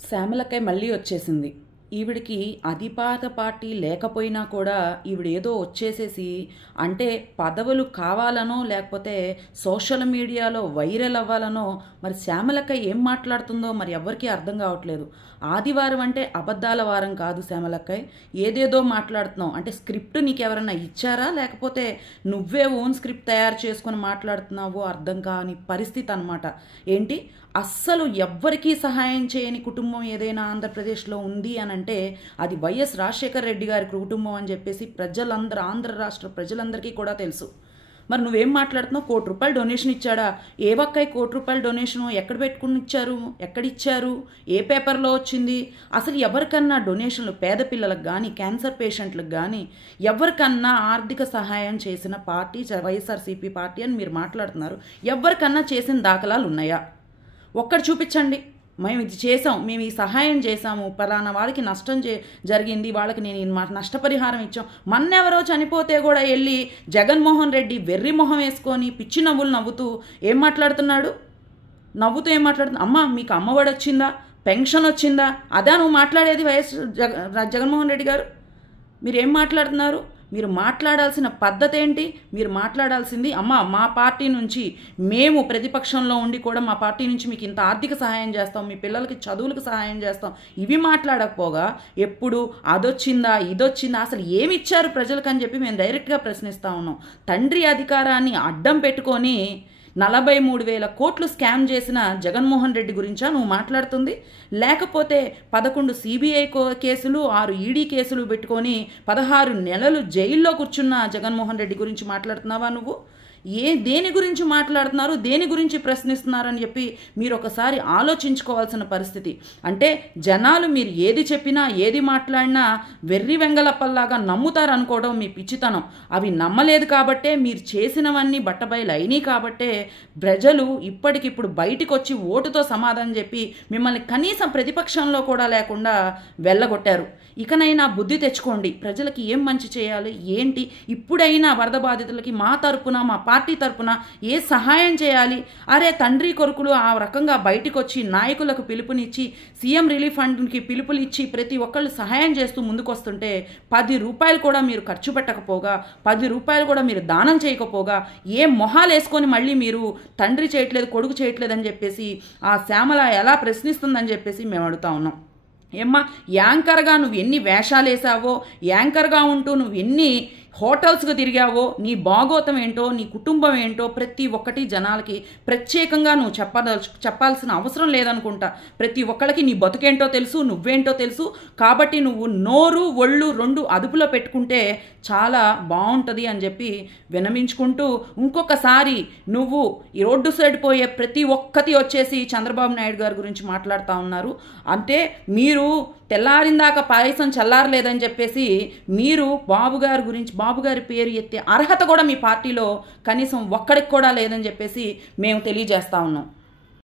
శ్యామలక్కయ్య మళ్ళీ వచ్చేసింది. ఈవిడికి అధిపాత పార్టీ లేకపోయినా కూడా ఈవిడేదో వచ్చేసేసి అంటే పదవులు కావాలనో లేకపోతే సోషల్ మీడియాలో వైరల్ అవ్వాలనో మరి శ్యామలక్కయ్య ఏం మాట్లాడుతుందో మరి ఎవరికీ అర్థం కావట్లేదు. ఆదివారం అంటే అబద్ధాల వారం కాదు శ్యామలక్కయ్య, ఏదేదో మాట్లాడుతున్నావు. అంటే స్క్రిప్ట్ నీకు ఎవరన్నా ఇచ్చారా లేకపోతే నువ్వే ఓన్ స్క్రిప్ట్ తయారు చేసుకొని మాట్లాడుతున్నావో అర్థం కాని పరిస్థితి అన్నమాట. ఏంటి అస్సలు ఎవ్వరికీ సహాయం చేయని కుటుంబం ఏదైనా ఆంధ్రప్రదేశ్లో ఉంది అని అంటే అది వైఎస్ రాజశేఖర రెడ్డి గారి కుటుంబం అని చెప్పేసి ప్రజలందరూ ఆంధ్ర రాష్ట్ర ప్రజలందరికీ కూడా తెలుసు. మరి నువ్వేం మాట్లాడుతున్నావు? ₹1 డొనేషన్ ఇచ్చాడా? ఏ ఒక్కయి ₹1 డొనేషను ఎక్కడ పెట్టుకుని ఇచ్చారు? ఎక్కడిచ్చారు? ఏ పేపర్లో వచ్చింది? అసలు ఎవరికన్నా డొనేషన్లు పేద పిల్లలకు కానీ క్యాన్సర్ పేషెంట్లకు కానీ ఎవరికన్నా ఆర్థిక సహాయం చేసిన పార్టీ వైఎస్ఆర్సీపీ పార్టీ అని మీరు మాట్లాడుతున్నారు. ఎవరికన్నా చేసిన దాఖలాలు ఉన్నాయా? ఒక్కటి చూపించండి. మేము ఇది చేసాం, మేము ఈ సహాయం చేసాము, పలానా వాళ్ళకి నష్టం జరిగింది, వాళ్ళకి నేను నష్టపరిహారం ఇచ్చాం. మొన్నెవరో చనిపోతే కూడా వెళ్ళి జగన్మోహన్ రెడ్డి వెర్రి మొహం వేసుకొని పిచ్చి నవ్వులు నవ్వుతూ ఏం మాట్లాడుతున్నాడు? ఏం మాట్లాడుతున్నా? అమ్మ మీకు అమ్మఒడి వచ్చిందా? పెన్షన్ వచ్చిందా? అదా నువ్వు మాట్లాడేది జగన్మోహన్ రెడ్డి గారు? మీరేం మాట్లాడుతున్నారు? మీరు మాట్లాడాల్సిన పద్ధతి ఏంటి? మీరు మాట్లాడాల్సింది అమ్మ మా పార్టీ నుంచి మేము ప్రతిపక్షంలో ఉండి కూడా మా పార్టీ నుంచి మీకు ఇంత ఆర్థిక సహాయం చేస్తాం, మీ పిల్లలకి చదువులకు సహాయం చేస్తాం, ఇవి మాట్లాడకపోగా ఎప్పుడు అదొచ్చిందా ఇదొచ్చిందా అసలు ఏమి ఇచ్చారు ప్రజలకు అని చెప్పి మేము డైరెక్ట్గా ప్రశ్నిస్తూ ఉన్నాం. తండ్రి అధికారాన్ని అడ్డం పెట్టుకొని 43,000 కోట్లు స్కామ్ చేసిన జగన్మోహన్ రెడ్డి గురించా నువ్వు మాట్లాడుతుంది? లేకపోతే 11 సిబిఐ కేసులు 6 ఈడీ కేసులు పెట్టుకొని 16 నెలలు జైల్లో కూర్చున్న జగన్మోహన్ రెడ్డి గురించి మాట్లాడుతున్నావా నువ్వు? దేని గురించి మాట్లాడుతున్నారు, దేని గురించి ప్రశ్నిస్తున్నారని చెప్పి మీరు ఒకసారి ఆలోచించుకోవాల్సిన పరిస్థితి. అంటే జనాలు మీరు ఏది చెప్పినా ఏది మాట్లాడినా వెర్రి వెంగళప్పల్లాగా నమ్ముతారు అనుకోవడం మీ పిచ్చితనం. అవి నమ్మలేదు కాబట్టే మీరు చేసినవన్నీ బట్టబయలు అయినాయి కాబట్టే ప్రజలు ఇప్పటికిప్పుడు బయటికి వచ్చి ఓటుతో సమాధానం చెప్పి మిమ్మల్ని కనీసం ప్రతిపక్షంలో కూడా లేకుండా వెళ్ళగొట్టారు. ఇకనైనా బుద్ధి తెచ్చుకోండి. ప్రజలకి ఏం మంచి చేయాలి ఏంటి? ఇప్పుడైనా వరద బాధితులకి మా తరపున మా పార్టీ తరపున ఏ సహాయం చేయాలి? అరే తండ్రి కొడుకులు ఆ రకంగా బయటికి వచ్చి నాయకులకు పిలుపునిచ్చి సీఎం రిలీఫ్ ఫండ్కి పిలుపులు ఇచ్చి ప్రతి ఒక్కళ్ళు సహాయం చేస్తూ ముందుకు వస్తుంటే ₹10 కూడా మీరు ఖర్చు పెట్టకపోగా ₹10 కూడా మీరు దానం చేయకపోగా ఏ మొహాలు వేసుకొని మళ్ళీ మీరు తండ్రి చేయట్లేదు కొడుకు చేయట్లేదు అని చెప్పేసి ఆ శ్యామల ఎలా ప్రశ్నిస్తుందని చెప్పేసి మేము అడుగుతా ఉన్నాం. ఏమ్మా యాంకర్గా నువ్వు ఎన్ని వేషాలు వేసావో, యాంకర్గా ఉంటూ నువ్వు ఎన్ని హోటల్స్కి తిరిగావో, నీ భాగోతం ఏంటో నీ కుటుంబం ఏంటో ప్రతి ఒక్కటి జనాలకి ప్రత్యేకంగా నువ్వు చెప్పాల్సిన అవసరం లేదనుకుంటా. ప్రతి ఒక్కళ్ళకి నీ బతుకేంటో తెలుసు, నువ్వేంటో తెలుసు. కాబట్టి నువ్వు నోరు ఒళ్ళు 2 అదుపులో పెట్టుకుంటే చాలా బాగుంటుంది అని చెప్పి వినమించుకుంటూ ఇంకొకసారి నువ్వు ఈ రోడ్డు సైడ్ పోయే ప్రతి ఒక్కటి వచ్చేసి చంద్రబాబు నాయుడు గారి గురించి మాట్లాడుతూ ఉన్నారు. అంటే మీరు తెల్లారిందాక పాయసం చల్లారలేదని చెప్పేసి మీరు బాబు గారి పేరు ఎత్తే అర్హత కూడా మీ పార్టీలో కనీసం ఒక్కడికి కూడా లేదని చెప్పేసి మేము తెలియజేస్తా ఉన్నాం.